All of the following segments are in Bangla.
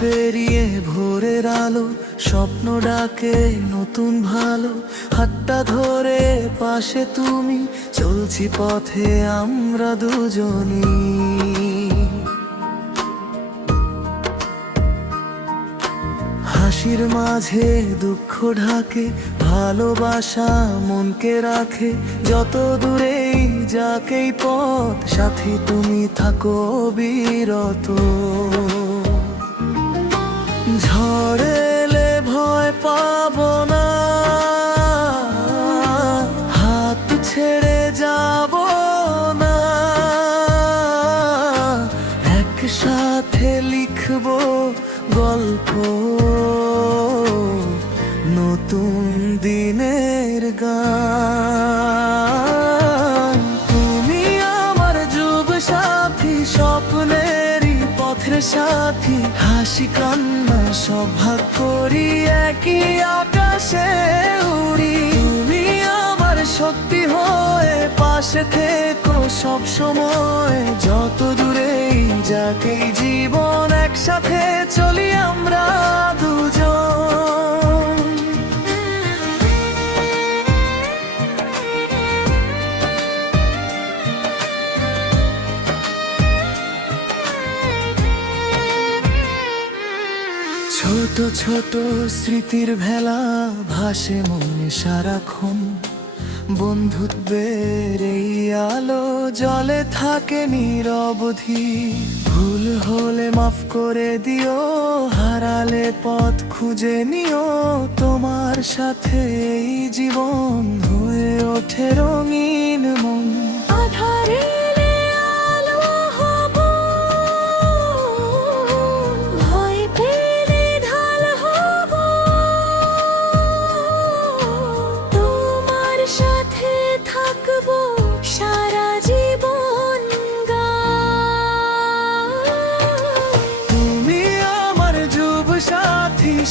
পেরিয়ে ভোরের আলো, স্বপ্ন ডাকে নতুন ভালো। হাতটা ধরে পাশে তুমি, চলছি পথে আমরা দুজনই। হাসির মাঝে দুঃখ ঢাকে, ভালোবাসা মনকে রাখে। যত দূরেই যাকেই পথ, সাথী তুমি থাকো বিরত। ঝড় এলে ভয় পাবো না, হাত ছেড়ে যাব না। একসাথে লিখবো গল্প, নতুন দিনের গান। তুমি আমার যুগ সাথী, স্বপ্নেরই পথের সাথী। হাসি কান্না সব ভাগ করি, একই আকাশে উড়ি। তুমি আমার শক্তি হয়ে পাশে থেকো সব সময়। যত দূরেই যাকেই জীবন, একসাথে চলি আমরা দুজন। ছোট ছোট স্মৃতির ভেলা ভাসে মনে সারাক্ষণ। বন্ধুত্বের এই আলো জলে থাকে নিরবধি। ভুল হলে মাফ করে দিও, হারালে পথ খুঁজে নিও। তোমার সাথে এই জীবন হয়ে ওঠে রঙিন মন। আধারে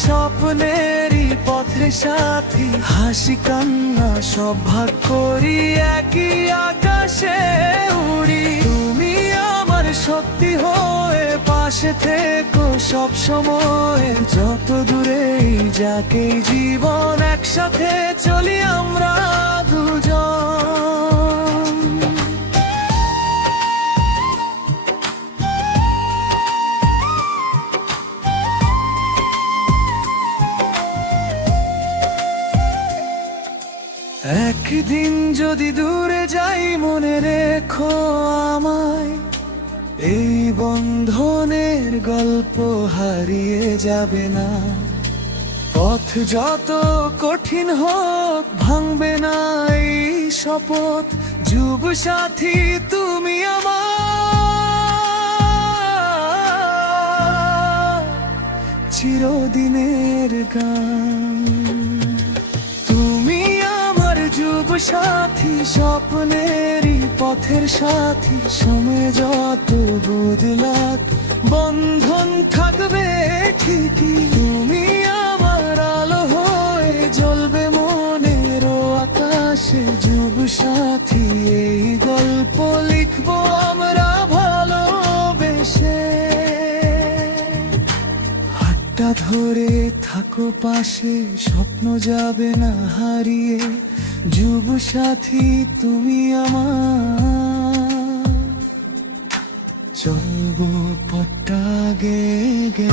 স্বপ্নেরই পথের সাথী। হাসি কান্না সব ভাগ করি, একই আকাশে উড়ি। তুমি আমার শক্তি হয়ে পাশে থেকো সব সময়। যত দূরেই যাকেই জীবন, একসাথে চলি আমরা দুজন। একদিন যদি দূরে যাই, মনে রেখো আমায়। এই বন্ধনের গল্প হারিয়ে যাবে না। পথ যত কঠিন হোক, ভাঙবে না এই শপথ। যুব সাথী তুমি আমার চিরদিনের গান। যুব সাথী, স্বপ্নেরই পথের সাথী। সময় যত বদলাক, বন্ধন থাকবে ঠিকই। তুমি আমার আলো হয়ে জ্বলবে মনের আকাশে। যুব সাথী এই গল্প লিখবো আমরা ভালোবেসে। হাতটা ধরে থাকো পাশে, স্বপ্ন যাবে না হারিয়ে। যুব সাথী তুমি আমার, চলবো পথটা গে গে।